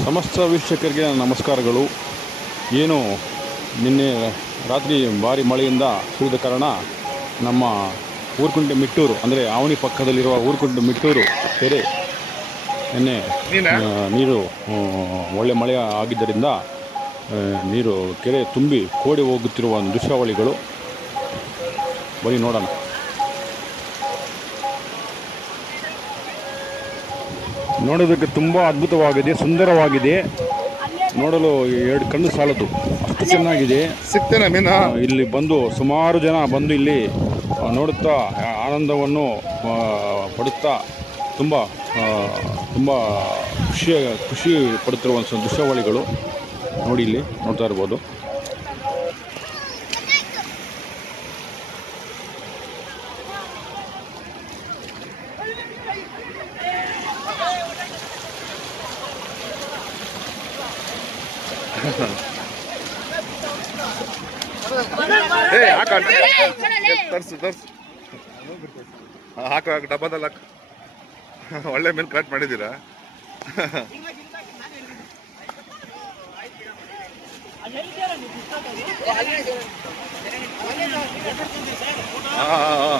ಸಮಸ್ತ ವೀಕ್ಷಕರಿಗೆ ನಮಸ್ಕಾರಗಳು. ಏನು ನಿನ್ನೆ ರಾತ್ರಿ ಭಾರಿ ಮಳೆಯಿಂದ ಸುರಿದ ಕಾರಣ ನಮ್ಮ ಊರ್ಕುಂಟೆ ಮಿಟ್ಟೂರು ಅಂದರೆ ಆವಣಿ ಪಕ್ಕದಲ್ಲಿರುವ ಊರ್ಕುಂಟೆ ಮಿಟ್ಟೂರು ಕೆರೆ ನಿನ್ನೆ ನೀರು ಒಳ್ಳೆ ಮಳೆ ಆಗಿದ್ದರಿಂದ ನೀರು ಕೆರೆ ತುಂಬಿ ಕೋಡಿ ಹೋಗುತ್ತಿರುವ ದೃಶ್ಯಾವಳಿಗಳು. ಬನ್ನಿ ನೋಡೋಣ. ನೋಡೋದಕ್ಕೆ ತುಂಬ ಅದ್ಭುತವಾಗಿದೆ ಸುಂದರವಾಗಿದೆ. ನೋಡಲು ಎರಡು ಕಣ್ಣು ಸಾಲದು. ಅಷ್ಟು ಚೆನ್ನಾಗಿದೆ. ಸಿಗ್ತೇನೆ ಮೀನ. ಇಲ್ಲಿ ಬಂದು ಸುಮಾರು ಜನ ಬಂದು ಇಲ್ಲಿ ನೋಡುತ್ತಾ ಆನಂದವನ್ನು ಪಡುತ್ತಾ ತುಂಬ ತುಂಬ ಖುಷಿ ಖುಷಿ ಪಡುತ್ತಿರುವಂಥ ದೃಶ್ಯಾವಳಿಗಳು ನೋಡಿ ಇಲ್ಲಿ ನೋಡ್ತಾ ಇರ್ಬೋದು. ಏ ಹಾಕ ತರ್ಸು ತರ್ಸು. ಹಾ, ಹಾಕು ಹಾಕು ಡಬ್ಬದಲ್ಲಿ ಹಾಕು ಒಳ್ಳೆ ಮೇಲೆ ಕಟ್ ಮಾಡಿದ್ದೀರಾ? ಹಾ ಹಾ ಹಾ.